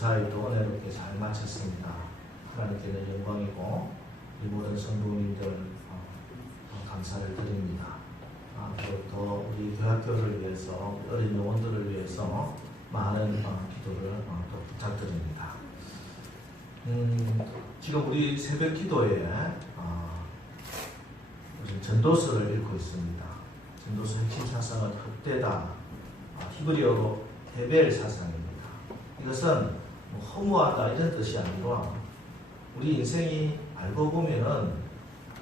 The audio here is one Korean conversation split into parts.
무사히 또 은혜롭게 잘 마쳤습니다. 하나님께는 영광이고 이 모든 성도님들 감사를 드립니다. 앞으로 또 우리 교학교를 위해서 어린 영혼들을 위해서 많은 기도를 또 부탁드립니다. 지금 우리 새벽 기도에 전도서를 읽고 있습니다. 전도서 핵심 사상은 헛되다, 히브리어로 헤벨 사상입니다. 이것은 뭐 허무하다 이런 뜻이 아니라 우리 인생이 알고 보면은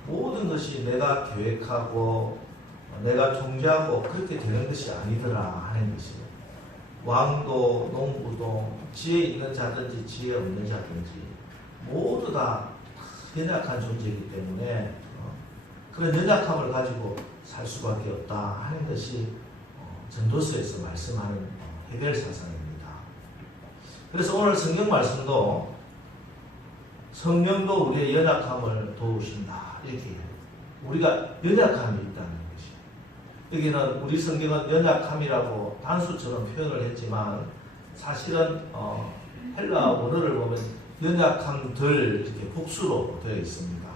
모든 것이 내가 계획하고 내가 통제하고 그렇게 되는 것이 아니더라 하는 것이에요. 왕도 농부도 지혜 있는 자든지 지혜 없는 자든지 모두 다 연약한 존재이기 때문에 그런 연약함을 가지고 살 수밖에 없다 하는 것이 전도서에서 말씀하는 헤벨 사상입니다. 그래서 오늘 성경 말씀도 성령도 우리의 연약함을 도우신다 이렇게 해요. 우리가 연약함이 있다는 것이. 여기는 우리 성경은 연약함이라고 단수처럼 표현을 했지만 사실은 헬라 원어를 보면 연약함들 이렇게 복수로 되어 있습니다.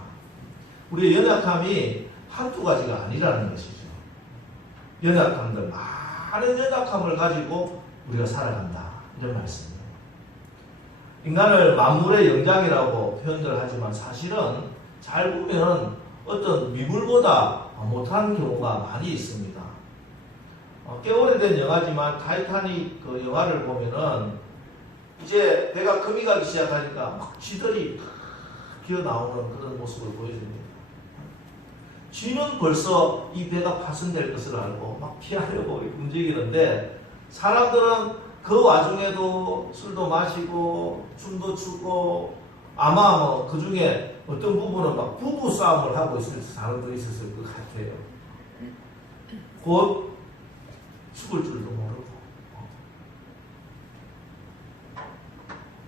우리의 연약함이 한두 가지가 아니라는 것이죠. 연약함들, 많은 연약함을 가지고 우리가 살아간다 이런 말씀이에요. 인간을 만물의 영장이라고 표현들 하지만 사실은 잘 보면 어떤 미물보다 못한 경우가 많이 있습니다. 꽤 오래된 영화지만 타이타닉 그 영화를 보면은 이제 배가 금이 가기 시작하니까 막 쥐들이 기어 나오는 그런 모습을 보여줍니다. 쥐는 벌써 이 배가 파손될 것을 알고 막 피하려고 움직이는데 사람들은 그 와중에도 술도 마시고 춤도 추고 아마 뭐 그 중에 어떤 부분은 막 부부 싸움을 하고 있을 사람도 있었을 것 같아요. 곧 죽을 줄도 모르고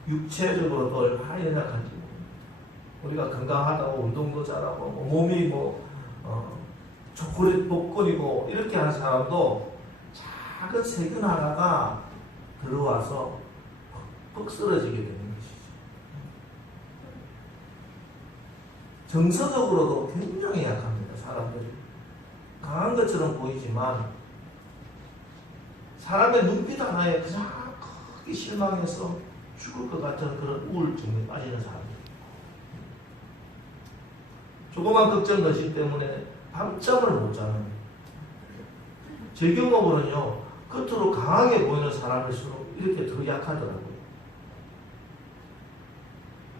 육체적으로도 얼마나 연약한지 우리가 건강하다고 운동도 잘하고 몸이 초콜릿 복근이고 이렇게 하는 사람도 작은 세균 하나가 들어와서 퍽 쓰러지게 되는 것이죠. 정서적으로도 굉장히 약합니다. 사람들이 강한 것처럼 보이지만 사람의 눈빛 하나에 그냥 크게 실망해서 죽을 것 같은 그런 우울증에 빠지는 사람들. 조그만 걱정 거심 때문에 밤잠을 못 자는. 제 경험으로는요, 겉으로 강하게 보이는 사람일수록 이렇게 더 약하더라고요.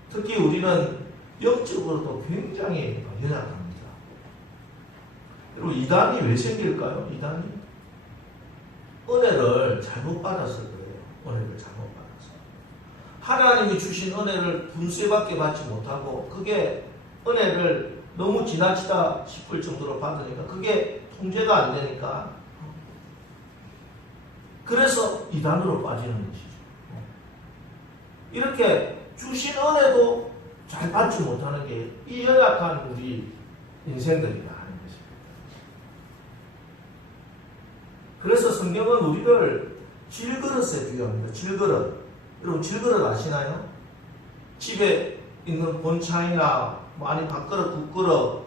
특히 우리는 영적으로도 굉장히 연약합니다. 그리고 이단이 왜 생길까요? 이단이 은혜를 잘못 받았을 거예요. 은혜를 잘못 받아서. 하나님이 주신 은혜를 분수에밖에 받지 못하고 그게 은혜를 너무 지나치다 싶을 정도로 받으니까 그게 통제가 안 되니까 그래서 이단으로 빠지는 것이죠. 이렇게 주신 은혜도 잘 받지 못하는 게 이 연약한 우리 인생들이다 하는 것입니다. 그래서 성경은 우리를 질그릇에 비유합니다. 질그릇. 여러분 질그릇 아시나요? 집에 있는 본차이나 아니 밥그릇, 국그릇,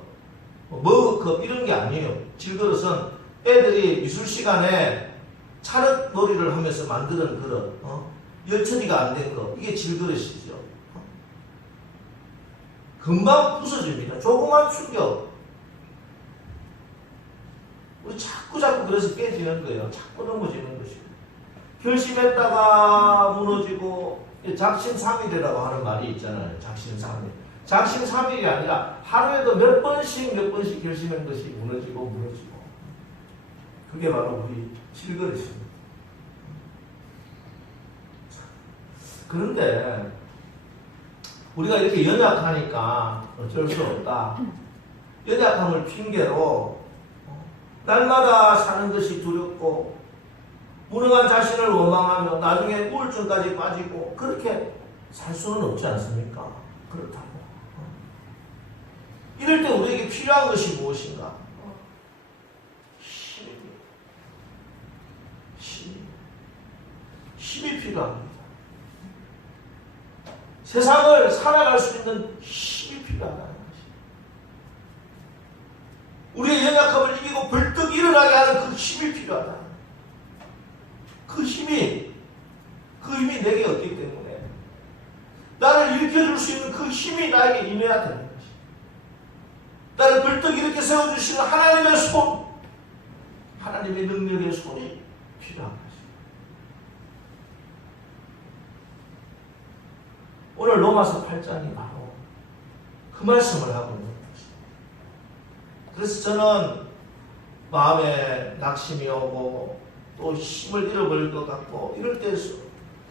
머그컵 이런 게 아니에요. 질그릇은 애들이 미술 시간에 차렷 놀이를 하면서 만드는 그릇, 열처리가 안 된 거, 이게 질그릇이죠. 금방 부서집니다. 조그만 충격. 우리 자꾸 그래서 깨지는 거예요. 자꾸 넘어지는 것이고. 결심했다가 무너지고, 작심삼일이라고 하는 말이 있잖아요. 작심삼일. 작심삼일이 아니라 하루에도 몇 번씩 결심한 것이 무너지고. 그게 바로 우리 질그릇입니다. 그런데 우리가 이렇게 연약하니까 어쩔 수 없다. 연약함을 핑계로 날마다 사는 것이 두렵고 무능한 자신을 원망하며 나중에 우울증까지 빠지고 그렇게 살 수는 없지 않습니까? 그렇다고. 이럴 때 우리에게 필요한 것이 무엇인가? 힘이 필요합니다. 세상을 살아갈 수 있는 힘이 필요하다는 것입니다. 우리의 연약함을 이기고 벌떡 일어나게 하는 그 힘이 필요하다. 그 힘이 내게 없기 때문에 나를 일으켜줄 수 있는 그 힘이 나에게 임해야 되는 것입니다. 나를 벌떡 이렇게 세워주시는 하나님의 손, 하나님의 능력의 손이 필요한 것입니다. 오늘 로마서 8장이 바로 그 말씀을 하고 있는 것입니다. 그래서 저는 마음에 낙심이 오고 또 힘을 잃어버릴 것 같고 이럴 때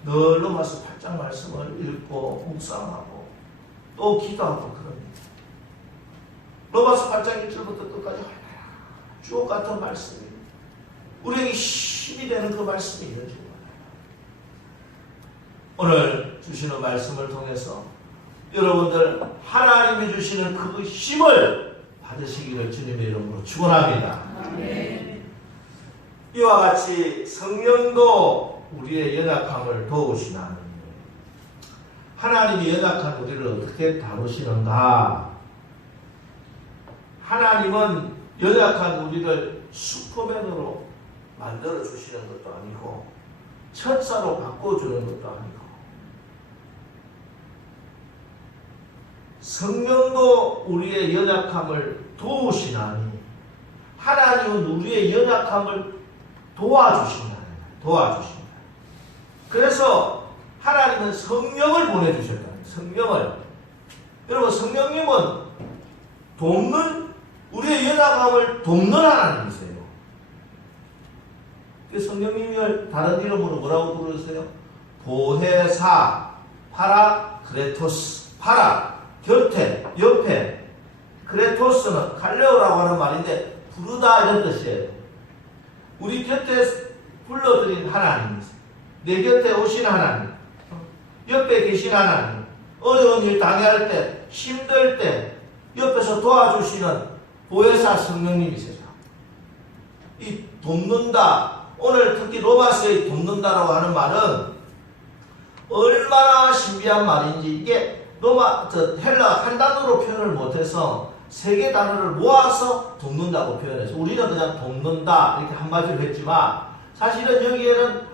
늘 로마서 8장 말씀을 읽고 묵상하고 또 기도하고 그럽니다. 로마서 8장 1절부터 끝까지 주옥 같은 말씀이 우리에게 힘이 되는 그 말씀이 있는 줄 알아요. 오늘 주시는 말씀을 통해서 여러분들 하나님이 주시는 그 힘을 받으시기를 주님의 이름으로 축원합니다. 아멘. 이와 같이 성령도 우리의 연약함을 도우시는 하나님. 하나님이 연약한 우리를 어떻게 다루시는가? 하나님은 연약한 우리를 슈퍼맨으로 만들어 주시는 것도 아니고 천사로 바꿔주는 것도 아니고 성령도 우리의 연약함을 도우시나니 하나님은 우리의 연약함을 도와주신다. 그래서 하나님은 성령을 보내주셨다. 성령을. 여러분, 성령님은 우리의 연약함을 돕는 하나님이세요. 성령님을 다른 이름으로 뭐라고 부르세요? 보혜사, 파라크레토스. 파라, 곁에, 옆에. 크레토스는 칼레오라고 하는 말인데 부르다 이런 뜻이에요. 우리 곁에 불러들인 하나님이세요. 내 곁에 오신 하나님, 옆에 계신 하나님, 어려운 일 당할 때, 힘들 때 옆에서 도와주시는 보혜사 성령님이세요. 이 돕는다, 오늘 특히 로마서의 돕는다라고 하는 말은 얼마나 신비한 말인지, 이게 헬라 한 단어로 표현을 못해서 세 개 단어를 모아서 돕는다고 표현해서 우리는 그냥 돕는다 이렇게 한마디로 했지만 사실은 여기에는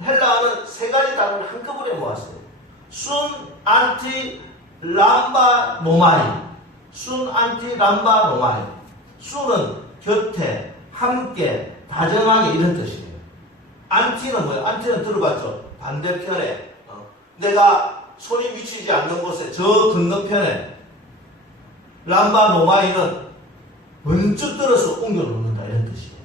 헬라어는 세 가지 단어를 한꺼번에 모았어요. 순, 안티, 람바, 노마이. 순, 안티, 람바, 노마이. 순은 곁에, 함께, 다정하게 이런 뜻이에요. 안티는 뭐예요? 안티는 들어봤죠? 반대편에 내가 손이 미치지 않는 곳에 저 건너편에. 람바, 노마이는 번쩍 들어서 옮겨놓는다 이런 뜻이에요.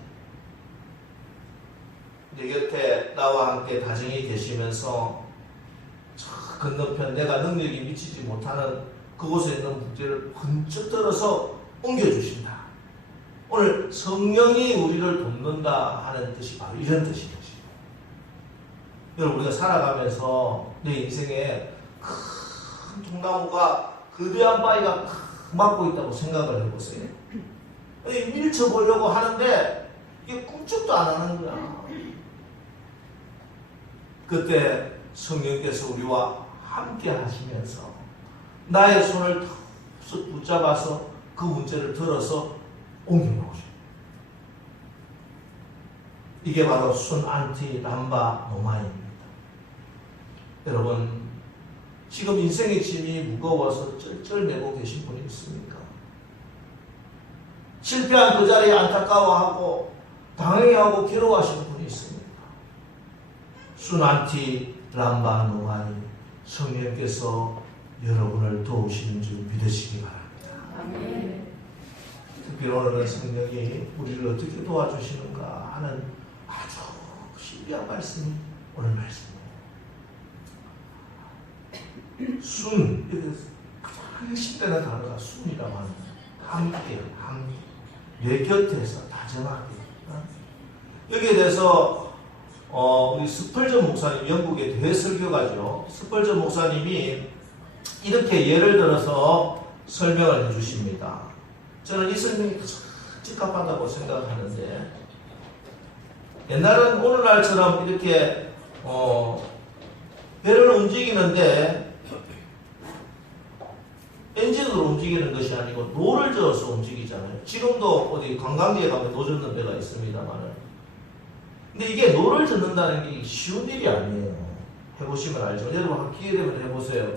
내 곁에 나와 함께 다정히 계시면서 저 건너편 내가 능력이 미치지 못하는 그곳에 있는 문제를 번쩍 들어서 옮겨주신다. 오늘 성령이 우리를 돕는다 하는 뜻이 바로 이런 뜻인 것이에요. 여러분, 우리가 살아가면서 내 인생에 큰 통나무가 거대한 바위가 막고 있다고 생각을 해보세요. 밀쳐보려고 하는데 이게 꿈쩍도 안 하는 거야. 그때 성령께서 우리와 함께 하시면서 나의 손을 툭 붙잡아서 그 문제를 들어서 옮겨놓으셔. 이게 바로 순, 안티, 람바, 노마입니다. 여러분, 지금 인생의 짐이 무거워서 쩔쩔매고 계신 분이 있습니까? 실패한 그 자리에 안타까워하고 당황해하고 괴로워하시는 분이 있습니까? 순, 안티, 람바, 노마이, 성령께서 여러분을 도우시는 줄 믿으시기 바랍니다. 아멘. 특별히 오늘은 성령이 우리를 어떻게 도와주시는가 하는 아주 신비한 말씀이 오늘 말씀입니다. 순, 가장 핵심되는 단어가 순이라고 하는 함께, 내 곁에서 다정하게. 여기에 대해서 우리 스펄전 목사님, 영국의 대설교가죠. 스펄전 목사님이 이렇게 예를 들어서 설명을 해주십니다. 저는 이 설명이 적합하다고 생각하는데, 옛날은 오늘날처럼 이렇게 배를 움직이는데 습관적으로 움직이는 것이 아니고 노를 저어서 움직이잖아요. 지금도 어디 관광지에 가면 노 젓는 데가 있습니다만은. 근데 이게 노를 젓는다는 게 쉬운 일이 아니에요. 해보시면 알죠. 여러분 기회 되면 해보세요.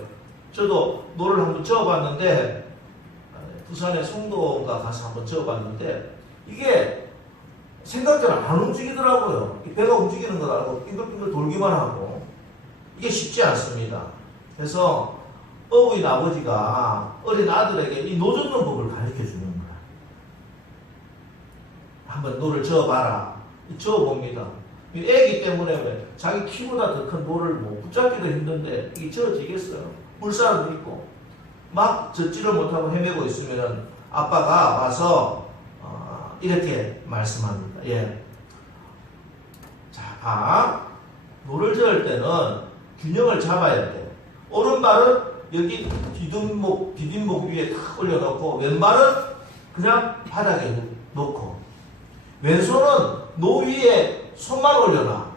저도 노를 한번 저어봤는데 부산의 송도가 가서 한번 저어봤는데 이게 생각대로 안 움직이더라고요. 배가 움직이는 걸 알고 빙글빙글 돌기만 하고 이게 쉽지 않습니다. 그래서 어부인 아버지가 어린 아들에게 이 노 젓는 법을 가르쳐 주는 거야. 한번 노를 저어봐라. 저어봅니다. 애기 때문에 왜 자기 키보다 더 큰 노를 뭐 붙잡기도 힘든데 이게 저어지겠어요. 물살도 있고 막 젓지를 못하고 헤매고 있으면 아빠가 와서 이렇게 말씀합니다. 예. 자, 봐. 노를 저을 때는 균형을 잡아야 돼요. 오른발은 여기 디딤목 위에 탁 올려놓고 왼발은 그냥 바닥에 놓고 왼손은 노 위에 손만 올려놔.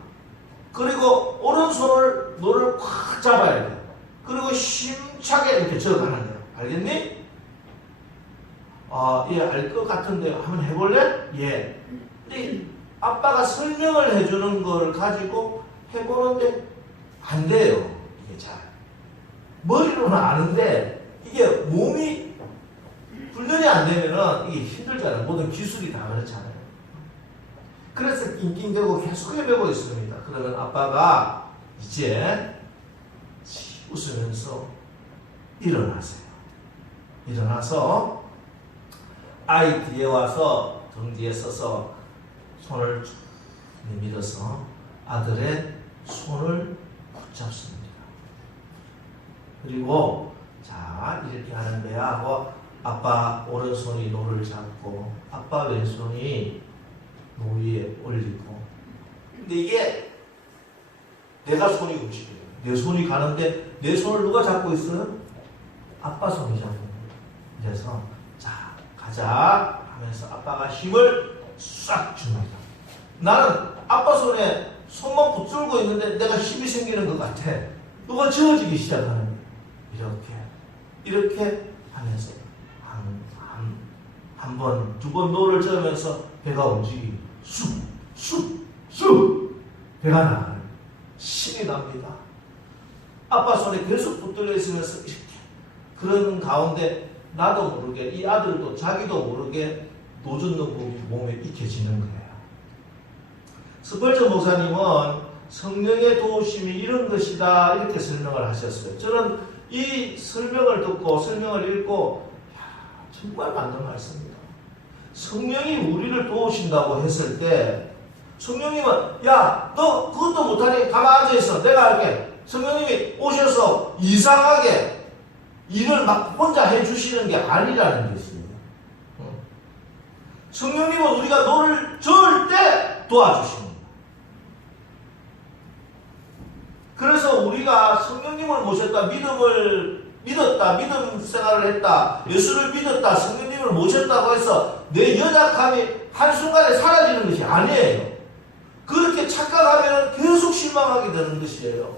그리고 오른손을 노를 꽉 잡아야 돼. 그리고 힘차게 이렇게 저어가는 거야. 알겠니? 예, 알 것 같은데 한번 해볼래? 예. 근데 아빠가 설명을 해주는 걸 가지고 해보는데 안 돼요. 이게 잘. 머리로는 아는데 이게 몸이 훈련이 안 되면은 이게 힘들잖아요. 모든 기술이 다 그렇잖아요. 그래서 낑낑대고 계속 헤매고 있습니다. 그러면 아빠가 이제 웃으면서 일어나세요. 일어나서 아이 뒤에 와서 등 뒤에 서서 손을 내밀어서 아들의 손을 붙잡습니다. 그리고 자 이렇게 하는 거야 하고 아빠 오른손이 노를 잡고 아빠 왼손이 노 위에 올리고 근데 이게 내가 손이 움직여요. 내 손이 가는데 내 손을 누가 잡고 있어요? 아빠 손이 잡고 있는 거예요. 그래서 자 가자 하면서 아빠가 힘을 싹 줍니다. 나는 아빠 손에 손만 붙들고 있는데 내가 힘이 생기는 것 같아. 누가 저어지기 시작하는 거예요. 이렇게 하면서 한 번, 두 번 노를 저으면서 배가 움직이고 쑥 배가 나가요. 신이 납니다. 아빠 손에 계속 붙들려 있으면서 이렇게 그런 가운데 나도 모르게 이 아들도 자기도 모르게 노 젓는 법이 몸에 익혀지는 거예요. 스펄전 목사님은 성령의 도우심이 이런 것이다 이렇게 설명을 하셨어요. 저는 이 설명을 듣고 설명을 읽고 정말 맞는 말씀입니다. 성령이 우리를 도우신다고 했을 때 성령님은 야 너 그것도 못하니 가만 앉아있어 내가 할게. 성령님이 오셔서 이상하게 일을 막 혼자 해주시는 게 아니라는 것이에요. 성령님은 우리가 노를 저을 때 도와주십니다. 그래서 우리가 성령님을 모셨다, 믿었다, 믿음 생활을 했다, 예수를 믿었다, 성령님을 모셨다고 해서 내 연약함이 한순간에 사라지는 것이 아니에요. 그렇게 착각하면 계속 실망하게 되는 것이에요.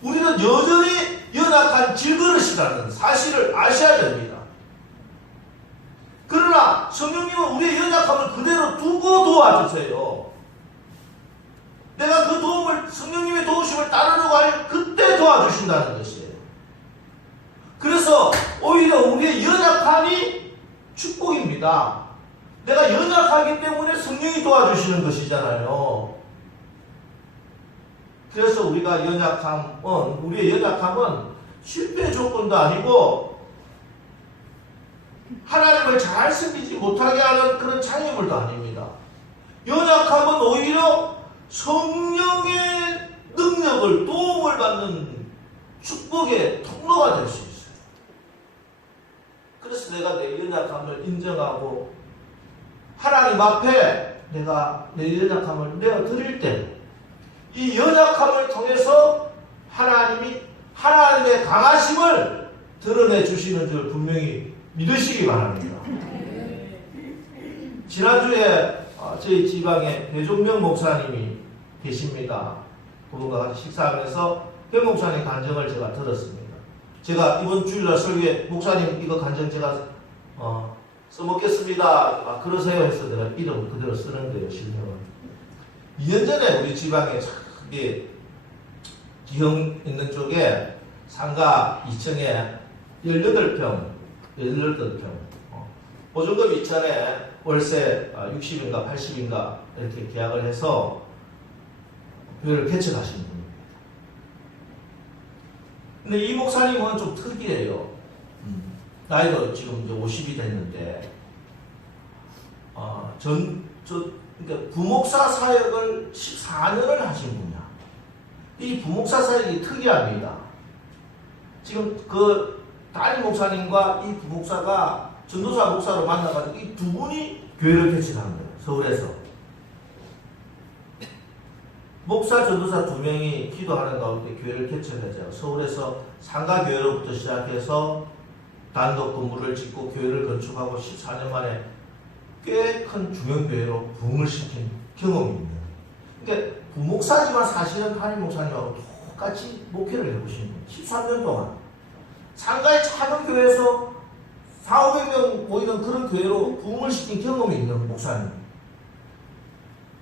우리는 여전히 연약한 질그릇이라는 사실을 아셔야 됩니다. 그러나 성령님은 우리의 연약함을 그대로 두고 도와주세요. 내가 그 도움을 성령님의 도우심을 따르려고 할 그때 도와주신다는 것이에요. 그래서 오히려 우리의 연약함이 축복입니다. 내가 연약하기 때문에 성령이 도와주시는 것이잖아요. 그래서 우리가 우리의 연약함은 실패 조건도 아니고 하나님을 잘 섬기지 못하게 하는 그런 장애물도 아닙니다. 연약함은 오히려 성령의 능력을 도움을 받는 축복의 통로가 될 수 있어요. 그래서 내가 내 연약함을 인정하고 하나님 앞에 내가 내 연약함을 내어드릴 때 이 연약함을 통해서 하나님이 하나님의 강하심을 드러내 주시는 줄 분명히 믿으시기 바랍니다. 지난주에 저희 지방에 배종명 목사님이 계십니다. 그분과 같이 식사하면서 배 목사님 간증을 제가 들었습니다. 제가 이번 주일날 설교에 목사님 이거 간증 제가 써먹겠습니다. 아, 그러세요 해서 내가 이름 그대로 쓰는 거예요. 실명은. 2년 전에 우리 지방에 이게 기흥 있는 쪽에 상가 2층에 18평 보증금 2천에 월세 60인가 80인가 이렇게 계약을 해서 교회를 개척하신 분입니다. 근데 이 목사님은 좀 특이해요. 나이도 지금 이제 50이 됐는데 그러니까 부목사 사역을 14년을 하신 분이야. 이 부목사 사역이 특이합니다. 지금 그 담임 목사님과 이 부목사가 전도사 목사로 만나가지고 이 두 분이 교회를 개척한 거예요. 서울에서. 목사, 전도사 두 명이 기도하는 가운데 교회를 개척하죠. 서울에서 상가교회로부터 시작해서 단독 건물을 짓고 교회를 건축하고 14년 만에 꽤 큰 중형교회로 부흥을 시킨 경험이 있는. 그러니까 부목사지만 사실은 담임 목사님하고 똑같이 목회를 해보신 분. 13년 동안. 상가의 작은 교회에서 400~500명 모이는 그런 교회로 부흥을 시킨 경험이 있는 목사님.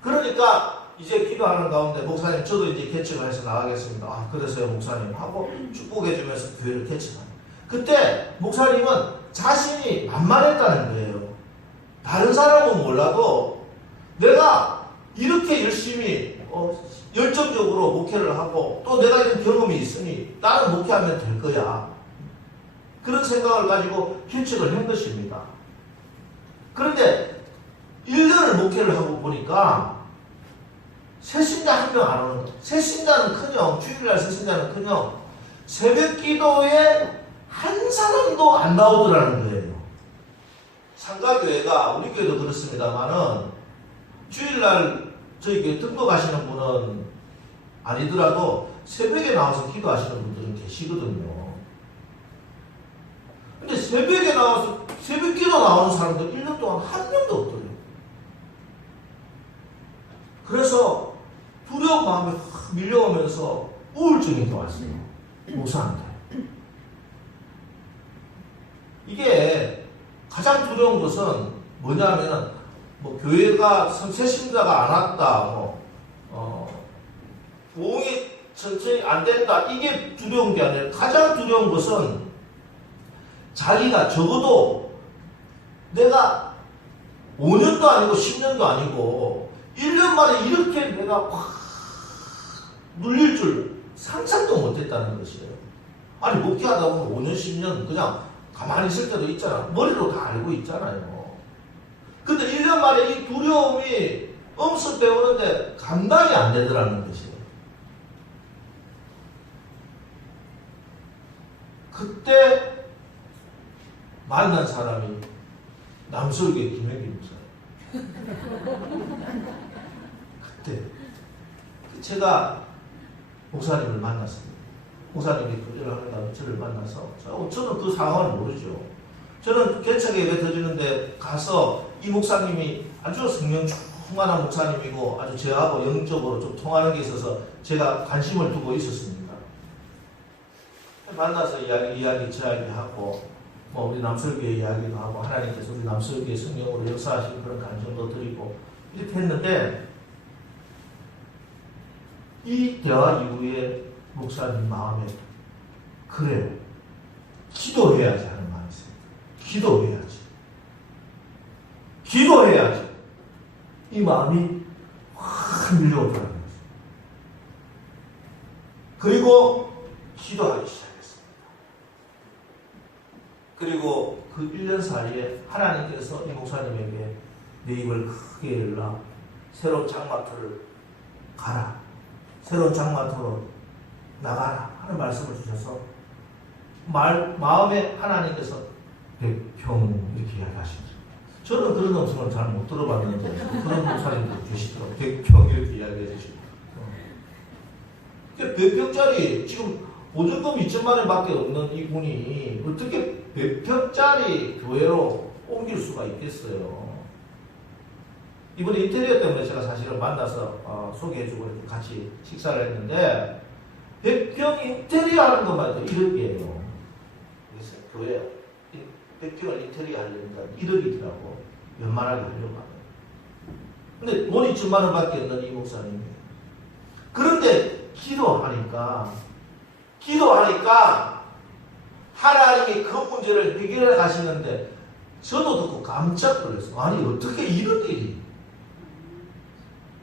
그러니까 이제 기도하는 가운데 목사님 저도 이제 개척을 해서 나가겠습니다. 아 그래서요 목사님 하고 축복해주면서 교회를 개척하는. 그때 목사님은 자신이 만만했다는 거예요. 다른 사람은 몰라도 내가 이렇게 열심히 열정적으로 목회를 하고 또 내가 이런 경험이 있으니 나는 목회하면 될 거야. 그런 생각을 가지고 개척을 한 것입니다. 그런데 1년을 목회를 하고 보니까 새신자 1명 안 오는 거예요. 새신자는커녕 주일날 새신자는커녕 새벽 기도에 한 사람도 안 나오더라는 거예요. 상가교회가 우리 교회도 그렇습니다만은 주일날 저희 교회 등록하시는 분은 아니더라도 새벽에 나와서 기도하시는 분들은 계시거든요. 근데 새벽에 나와서 새벽 기도 나오는 사람들 1년 동안 한 명도 없더래요. 그래서 두려운 마음이 확 밀려오면서 우울증이 왔어요. 목사한테. 이게 가장 두려운 것은 뭐냐면은 뭐 교회가 새신자가 안 왔다, 부흥이 천천히 안 된다, 이게 두려운 게 아니라 가장 두려운 것은 자기가 적어도 내가 5년도 아니고 10년도 아니고 1년 만에 이렇게 내가 확 눌릴 줄 상상도 못했다는 것이에요. 아니 목회하다 보면 5년 10년 그냥 가만히 있을 때도 있잖아. 머리로 다 알고 있잖아요. 근데 1년 만에 이 두려움이 엄습되오는데 감당이 안 되더라는 것이에요. 그때 만난 사람이 남서울교회 김영기 목사님. 그때 제가 목사님을 만났습니다. 목사님이 교제를 하다가 저를 만나서 저는 그 상황을 모르죠. 저는 개척 예배 드리는데 가서 이 목사님이 아주 성령 충만한 목사님이고 아주 저하고 영적으로 좀 통하는 게 있어서 제가 관심을 두고 있었습니다. 만나서 이야기하고 뭐 우리 남설교회 이야기도 하고 하나님께서 우리 남설교회 성령으로 역사하신 그런 간증도 드리고 이렇게 했는데 이 대화 이후에 목사님 마음에 그래요. 기도해야지 하는 마음이 있어요. 기도해야지. 이 마음이 확 밀려오더라고요. 그리고 기도하기 시작했습니다. 그리고 그 1년 사이에 하나님께서 이 목사님에게 내 입을 크게 열라. 새로운 장마터를 가라. 새로운 장마터로 나가라 하는 말씀을 주셔서 마음에 하나님께서 100평 이렇게 이야기하시죠. 저는 그런 음성을 잘 못 들어봤는데 그런 목사님도 계시더라고요. 100평 이렇게 이야기해 주시고 100평짜리 지금 보증금 2천만 원밖에 없는 이분이 어떻게 100평짜리 교회로 옮길 수가 있겠어요. 이번에 인테리어 때문에 제가 사실은 만나서 소개해주고 이렇게 같이 식사를 했는데 100평 인테리어 하는 것만 해도 1억이에요. 교회 백경을 인테리어 하려니까 1억이더라고. 연말하게 하려고 하면. 근데 돈이 10만 원밖에 없는 이 목사님이. 그런데 기도하니까 하나님이 그 문제를 해결해 가시는데 저도 듣고 깜짝 놀랐어요. 아니 어떻게 이런 일이.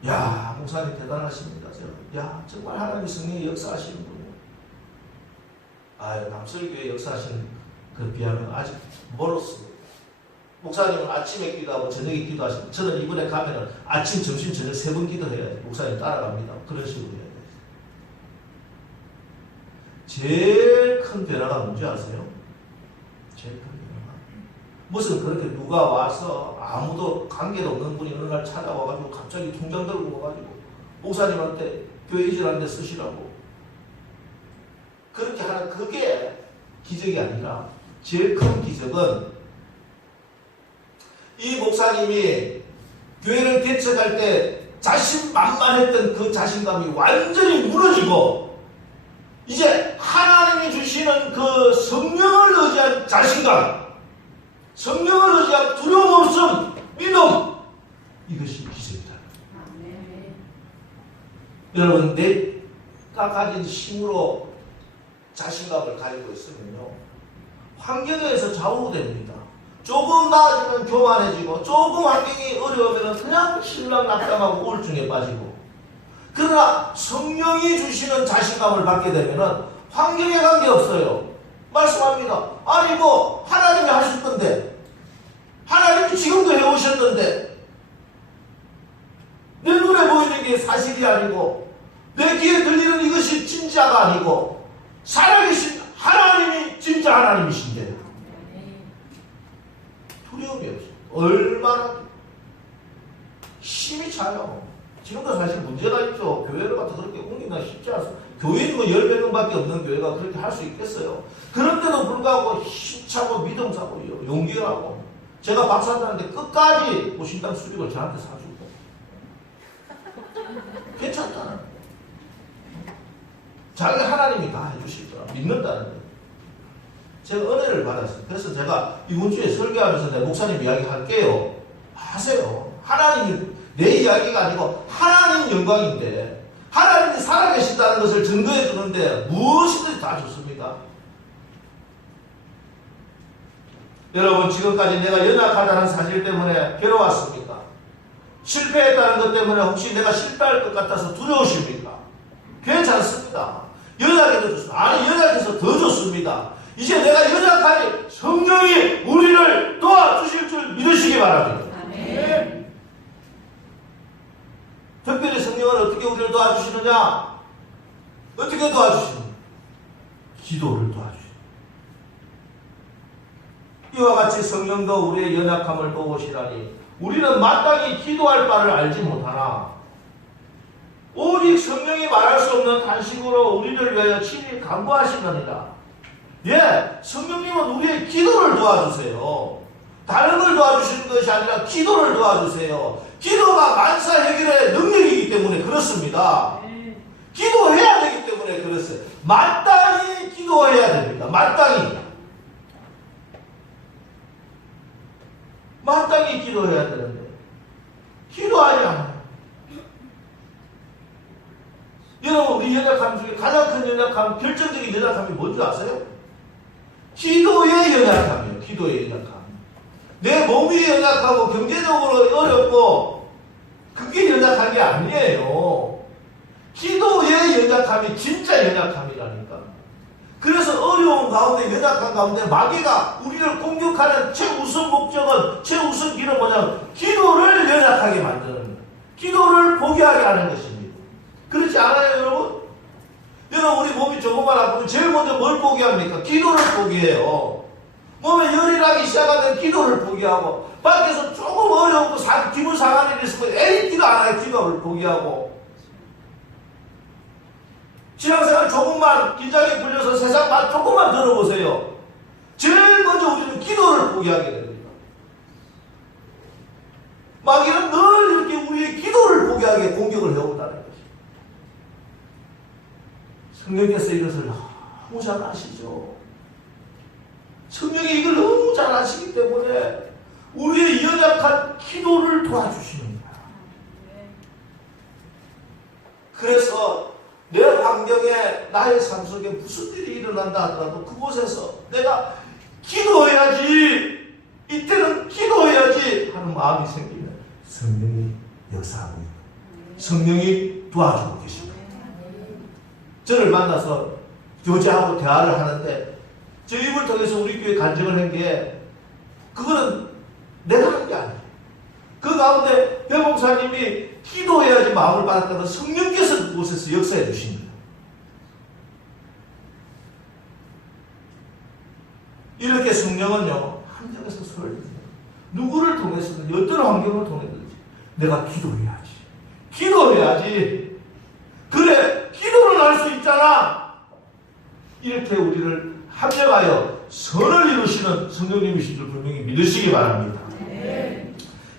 야 목사님 대단하십니다. 야 정말 하나님의 성령이 역사하시는군요. 아유 남설교회 역사하시는 그 비하면 아직 멀었어요. 목사님은 아침에 기도하고 저녁에 기도하시고 저는 이번에 가면은 아침 점심 저녁 3번 기도해야지. 목사님 따라갑니다. 그런 식으로 해야 돼요. 제일 큰 변화가 뭔지 아세요? 제일 큰 변화가 무슨 그렇게 누가 와서 아무도 관계도 없는 분이 어느 날 찾아와가지고 갑자기 통장 들고 와가지고 목사님한테 교회 이전하는 데 쓰시라고 그렇게 하는 그게 기적이 아니라 제일 큰 기적은 이 목사님이 교회를 개척할 때 자신만만했던 그 자신감이 완전히 무너지고 이제 하나님이 주시는 그 성령을 의지한 자신감, 성령을 의지한 두려움 없음, 믿음 이것이 기적이다. 여러분 내가 가진 힘으로 자신감을 가지고 있으면요 환경에서 좌우됩니다. 조금 나아지면 교만해지고 조금 환경이 어려우면 그냥 신랑낙담하고 우울증에 빠지고 그러나 성령이 주시는 자신감을 받게 되면 환경에 관계없어요. 말씀합니다. 아니 뭐 하나님이 하실 건데 하나님이 지금도 해오셨는데 내 눈에 보이는 게 사실이 아니고 내 귀에 들리는 이것이 진짜가 아니고 살아계신 하나님이 진짜 하나님이신데 두려움이 없어. 얼마나 힘이 차요. 지금도 사실 문제가 있죠. 교회를 갖다 그렇게 옮기기가 쉽지 않습니다. 교인 뭐 10몇 명밖에 없는 교회가 그렇게 할 수 있겠어요. 그런데도 불구하고 힘차고 믿음차고 용기가 하고 제가 박사한테 끝까지 뭐 신당 수익을 저한테 사주고 괜찮다는 자기가 하나님이 다 해주실 거라 믿는다는 거예요. 제가 은혜를 받았어요. 그래서 제가 이번 주에 설교하면서 내 목사님 이야기 할게요. 하세요. 하나님이 내 이야기가 아니고 하나님 영광인데 하나님이 살아계신다는 것을 증거해 주는데 무엇이든지 다 좋습니다. 여러분 지금까지 내가 연약하다는 사실 때문에 괴로웠습니까? 실패했다는 것 때문에 혹시 내가 실패할 것 같아서 두려우십니까? 괜찮습니다. 연약해도 좋습니다. 아니 연약해서 더 좋습니다. 이제 내가 연약하니 성령이 우리를 도와주실 줄 믿으시기 바랍니다. 아멘. 특별히 성령은 어떻게 우리를 도와주시느냐? 어떻게 도와주시느냐? 기도를 도와주시느냐. 이와 같이 성령도 우리의 연약함을 도우시라니 우리는 마땅히 기도할 바를 알지 못하나 오직 성령이 말할 수 없는 탄식으로 우리를 위하여 친히 간구하시느니라. 예, 성령님은 우리의 기도를 도와주세요. 다른 걸 도와주시는 것이 아니라 기도를 도와주세요. 기도가 만사 해결의 능력이기 때문에 그렇습니다. 기도해야 되기 때문에 그렇어요. 마땅히 기도해야 됩니다. 마땅히 기도해야 되는데 기도하지 않아요. 여러분 우리 연약함 중에 가장 큰 연약함, 결정적인 연약함이 뭔지 아세요? 기도의 연약함이에요. 기도의 연약함. 내 몸이 연약하고 경제적으로 어렵고 그게 연약한 게 아니에요. 기도의 연약함이 진짜 연약함이라니까. 그래서 어려운 가운데 연약한 가운데 마귀가 우리를 공격하는 최우선 목적은 최우선 길은 뭐냐면 기도를 연약하게 만드는 거예요. 기도를 포기하게 하는 것입니다. 그렇지 않아요 여러분? 여러분 우리 몸이 조금만 아프면 제일 먼저 뭘 포기합니까? 기도를 포기해요. 몸에 열이 나기 시작하면 기도를 포기하고 밖에서 조금 어려운 거 기분 상한 일이 있으면 에이 기도 안 해요. 기도를 포기하고 신앙생활 조금만 긴장이 풀려서 세상 말 조금만 들어보세요. 제일 먼저 우리는 기도를 포기하게 됩니다. 마귀는 늘 이렇게 우리의 기도를 포기하게 공격을 해온다는 것입니다. 성령께서 이것을 너무 잘 아시죠. 성령이 이걸 너무 잘 아시기 때문에 우리의 연약한 기도를 도와주시는 거야. 그래서 내 환경에 나의 삶 속에 무슨 일이 일어난다 하더라도 그곳에서 내가 기도해야지, 이때는 기도해야지 하는 마음이 생기면 성령이 역사하고 있고 성령이 도와주고 계십니다. 저를 만나서 교제하고 대화를 하는데 저 입을 통해서 우리 교회 간증을 한 게 그거는 내가 한 게 아니에요. 그 가운데 배 목사님이 기도해야지 마음을 받았다는 성령께서 그곳에서 역사해 주십니다. 이렇게 성령은요 함정에서 손을 드세요. 누구를 통해서든 어떤 환경을 통해서든지 내가 기도해야지. 기도해야지. 그래 기도를 할 수 있잖아. 이렇게 우리를 합력하여 선을 이루시는 성령님이신 줄 분명히 믿으시기 바랍니다.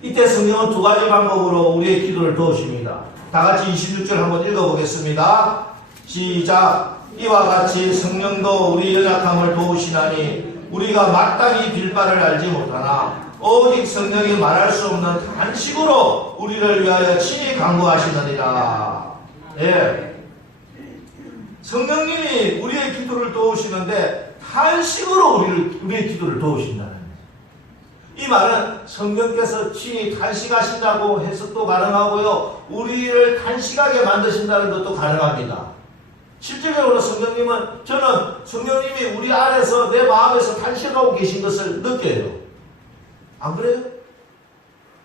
이때 성령은 두 가지 방법으로 우리의 기도를 도우십니다. 다 같이 26절 한번 읽어보겠습니다. 시작. 이와 같이 성령도 우리 연약함을 도우시나니 우리가 마땅히 빌 바를 알지 못하나 오직 성령이 말할 수 없는 탄식으로 우리를 위하여 친히 간구하시느니라. 예. 성령님이 우리의 기도를 도우시는데 탄식으로 우리의 기도를 도우신다는 거예요. 이 말은 성령께서 친히 탄식하신다고 해석도 가능하고요. 우리를 탄식하게 만드신다는 것도 가능합니다. 실질적으로 성령님은 저는 성령님이 우리 안에서 내 마음에서 탄식하고 계신 것을 느껴요. 안 그래요?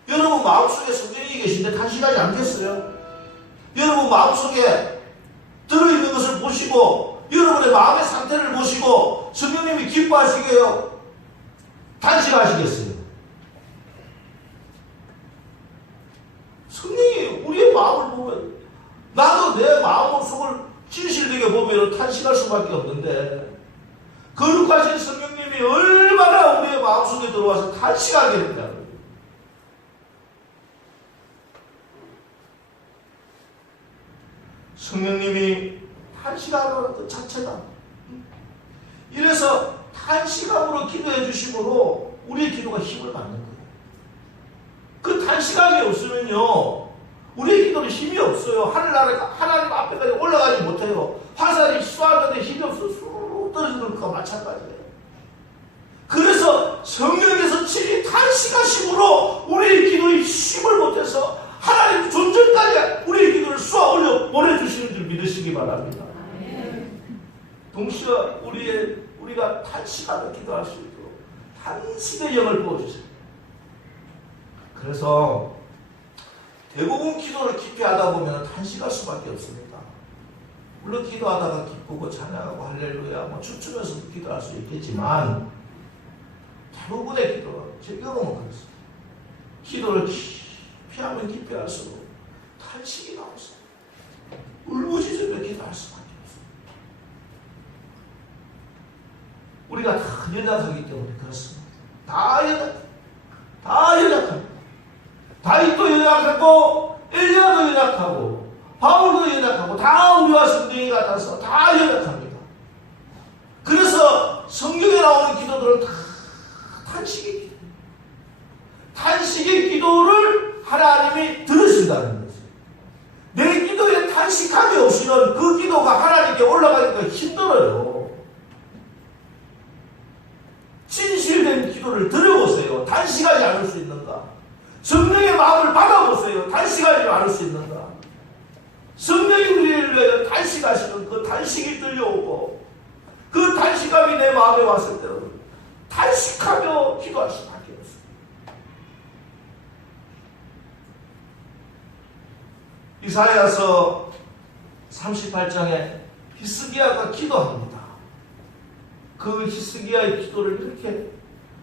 여러분 마음속에 성령이 계신데 탄식하지 않겠어요? 여러분 마음속에 들어있는 것을 보시고 여러분의 마음의 상태를 보시고 성령님이 기뻐하시게요? 탄식하시겠어요? 성령이 우리의 마음을 보면 나도 내 마음속을 진실되게 보면 탄식할 수밖에 없는데 거룩하신 성령님이 얼마나 우리의 마음속에 들어와서 탄식하게 된다는 거예요. 성령님이 탄식하는 것 자체가 이래서 탄식함으로 기도해 주심으로 우리의 기도가 힘을 받는 거예요. 그 탄식함이 없으면요 우리의 기도는 힘이 없어요. 하나님 앞에까지 올라가지 못해요. 화살이 쏘았는데 힘이 없어서 쑥 떨어지는 것과 마찬가지예요. 그래서 성령께서 친히 탄식하심으로 우리의 기도에 힘을 못해서 하나님 존재까지 우리의 기도를 쏘아 올려 보내주시는 줄 믿으시기 바랍니다. 동시에 우리가 탄식하며 기도할 수 있도록 탄식의 영을 부어주세요. 그래서 대부분 기도를 깊이 하다 보면 탄식할 수밖에 없습니다. 물론 기도하다가 기쁘고 찬양하고 할렐루야 춤추면서 기도할 수 있겠지만 대부분의 기도가 제 경험은 그렇습니다. 기도를 깊이 하면 깊이 할수록 탄식이 나오세요. 울부짖으며 기도할 수밖에 없습니다. 우리가 다 연약하기 때문에 그렇습니다. 다 연약합니다. 다윗도 연약하고 엘리야도 연약하고 바울도 연약하고 다 우리와 성령이 같아서 다 연약합니다. 그래서 성경에 나오는 기도들은 다 탄식의 기도. 탄식의 기도를 하나님이 들으신다는 거죠. 내 기도에 탄식함이 없이는 그 기도가 하나님께 올라가기가 힘들어요. 진실된 기도를 들어보세요. 탄식하지 않을 수 있는가? 성령의 마음을 받아보세요. 탄식하지 않을 수 있는가? 성령이 우리를 위해 탄식하시는 그 탄식이 들려오고 그 탄식감이 내 마음에 왔을 때는 탄식하며 기도할 수밖에 없습니다. 이사야서 38장에 히스기야가 기도합니다. 그 히스기야의 기도를 이렇게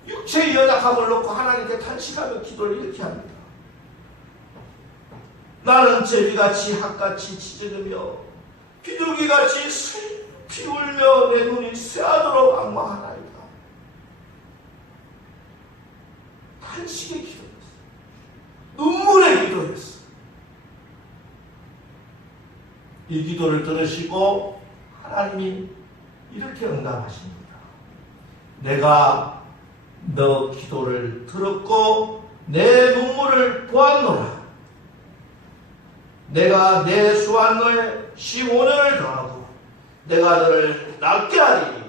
육체의 연약함을 놓고 하나님께 탄식하며 기도를 이렇게 합니다. 나는 제비같이 학같이 짖으며 비둘기같이 슬피 울며 내 눈이 쇠하도록 악망하나이다. 탄식의 기도였어. 눈물의 기도였어. 이 기도를 들으시고 하나님이 이렇게 응답하십니다. 내가 너 기도를 들었고 내 눈물을 보았노라. 내가 내 수완을 15년을 더하고 내가 너를 낫게 하리니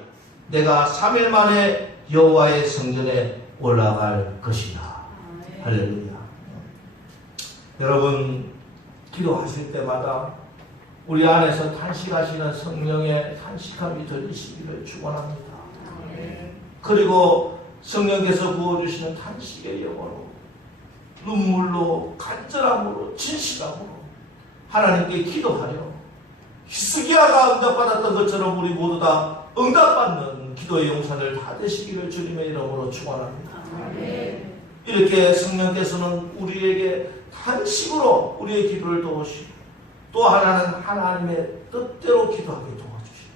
내가 3일 만에 여호와의 성전에 올라갈 것이다. 할렐루야. 여러분, 기도하실 때마다 우리 안에서 탄식하시는 성령의 탄식함이 들리시기를 축원합니다. 그리고 성령께서 부어주시는 탄식의 영으로 눈물로 간절함으로 진실함으로 하나님께 기도하려 히스기야가 응답받았던 것처럼 우리 모두 다 응답받는 기도의 용사들 다 되시기를 주님의 이름으로 축원합니다. 이렇게 성령께서는 우리에게 탄식으로 우리의 기도를 도우시고 또 하나는 하나님의 뜻대로 기도하게 도와주시고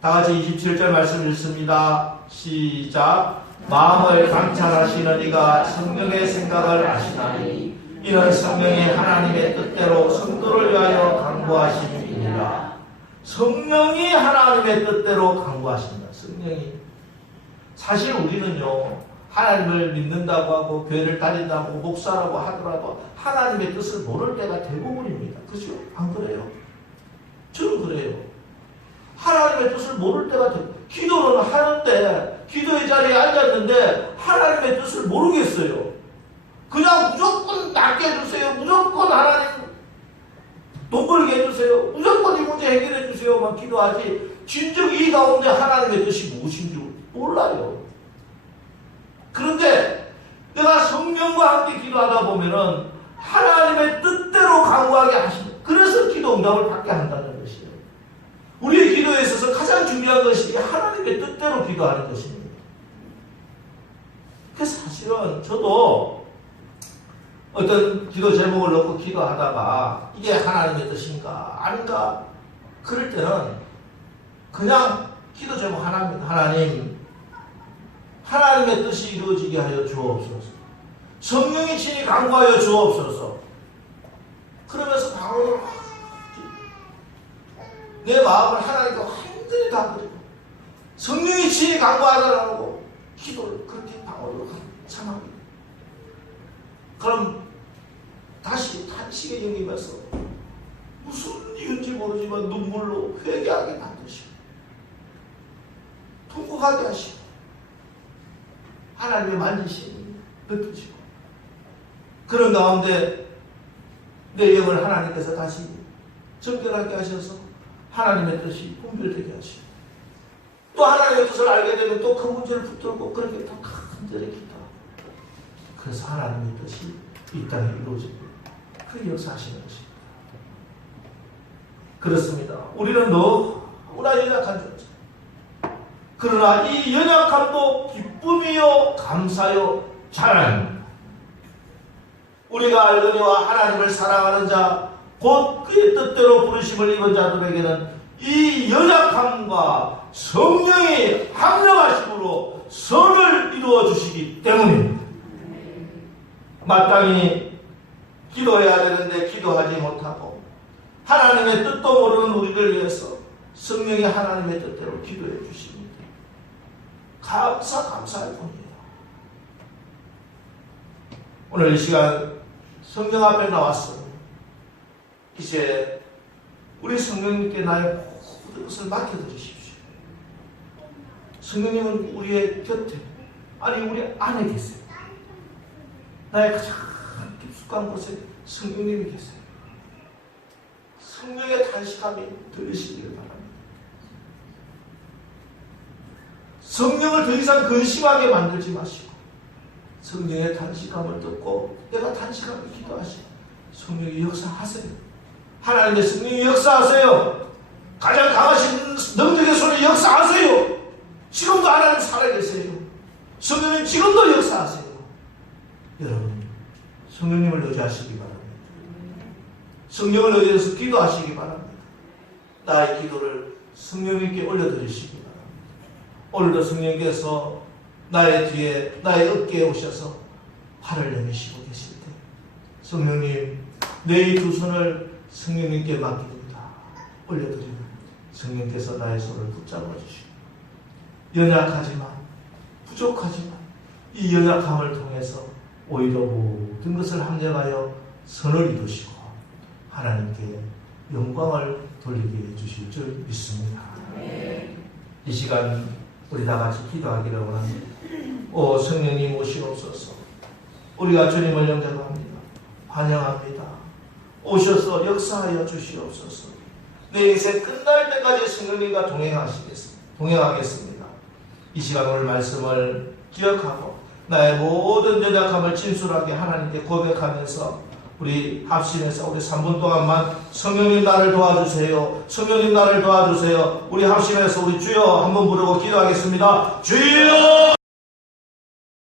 다 같이 27절 말씀 읽습니다. 시작. 마음을 감찰하시는 이가 성령의 생각을 아시나니 이는 성령이 하나님의 뜻대로 성도를 위하여 강구하심이니라. 성령이 하나님의 뜻대로 강구하신다. 성령이. 사실 우리는요, 하나님을 믿는다고 하고 교회를 다닌다고 목사라고 하더라도 하나님의 뜻을 모를 때가 대부분입니다. 그죠? 안 그래요? 저는 그래요. 하나님의 뜻을 모를 때가 기도는 하는데 기도의 자리에 앉았는데 하나님의 뜻을 모르겠어요. 그냥 무조건 낫게 해주세요. 무조건 하나님 돈 벌게 해주세요. 무조건 이 문제 해결해 주세요만 기도하지 진정 이 가운데 하나님의 뜻이 무엇인지 몰라요. 그런데 내가 성령과 함께 기도하다 보면은 하나님의 뜻대로 강구하게 하시는, 그래서 기도 응답을 받게 한다는 것이에요. 우리의 기도에 있어서 가장 중요한 것이 하나님의 뜻대로 기도하는 것입니다. 그래서 사실은 저도 어떤 기도 제목을 놓고 기도하다가 이게 하나님의 뜻인가 아닌가 그럴 때는 그냥 기도 제목 하나입니다. 하나님의 뜻이 이루어지게 하여 주옵소서. 성령이 친히 강구하여 주옵소서. 그러면서 바로 내 마음을 하나님께 완전히 다 드리고 성령이 친히 강구하더라고 기도를 그렇게 방어로 참합니다. 그럼 다시 탄식에 영입해서 무슨 이유인지 모르지만 눈물로 회개하게 만드시고 통곡하게 하시고 하나님의 만지심을 느끼시고 그런 가운데 내 영을 하나님께서 다시 정결하게 하셔서 하나님의 뜻이 분별되게 하시고 또 하나님의 뜻을 알게 되면 또 그 문제를 붙들고 그렇게 더 간절히 기도하고 그래서 하나님의 뜻이 이 땅에 이루어집니다. 그 역사하시는 것입니다. 그렇습니다. 우리는 너무나 연약한 존재. 그러나 이 연약함도 기쁨이요 감사요 자랑입니다. 우리가 알거니와 하나님을 사랑하는 자 곧 그의 뜻대로 부르심을 입은 자들에게는 이 연약함과 성령의 합력하심으로 선을 이루어 주시기 때문입니다. 마땅히 기도해야 되는데 기도하지 못하고 하나님의 뜻도 모르는 우리를 위해서 성령이 하나님의 뜻대로 기도해 주십니다. 감사할 뿐이에요. 오늘 이 시간 성령 앞에 나왔어요. 이제 우리 성령님께 나의 모든 것을 맡겨드리십시오. 성령님은 우리의 곁에, 아니 우리 안에 계세요. 나의 가장 깊숙한 곳에 성령님이 계세요. 성령의 탄식함이 들리시기를 바랍니다. 성령을 더 이상 근심하게 만들지 마시고 성령의 탄식함을 듣고 내가 탄식하며 기도하시고 성령이 역사하세요. 하나님의 성령이 역사하세요. 가장 강하신 능력의 손에 역사하세요. 지금도 하나님 살아계세요. 성령님 지금도 역사하세요. 여러분 성령님을 의지하시기 바랍니다. 성령을 의지해서 기도하시기 바랍니다. 나의 기도를 성령님께 올려드리시기 바랍니다. 오늘도 성령께서 나의 뒤에 나의 어깨에 오셔서 팔을 내미시고 계실 때 성령님 내 이 두 손을 성령님께 맡깁니다. 올려드리면 성령께서 나의 손을 붙잡아 주시고 연약하지만 부족하지만 이 연약함을 통해서 오히려 모든 것을 합력하여 선을 이루시고 하나님께 영광을 돌리게 해주실 줄 믿습니다. 이 시간 우리 다 같이 기도하기를 원합니다. 오 성령님 오시옵소서. 우리가 주님을 영접합니다. 환영합니다. 오셔서 역사하여 주시옵소서. 내 인생 끝날 때까지 성령님과 동행하겠습니다. 이 시간 오늘 말씀을 기억하고 나의 모든 연약함을 진솔하게 하나님께 고백하면서 우리 합심해서 우리 3분 동안만 성령님 나를 도와주세요. 성령님 나를 도와주세요. 우리 합심해서 우리 주여 한번 부르고 기도하겠습니다. 주여!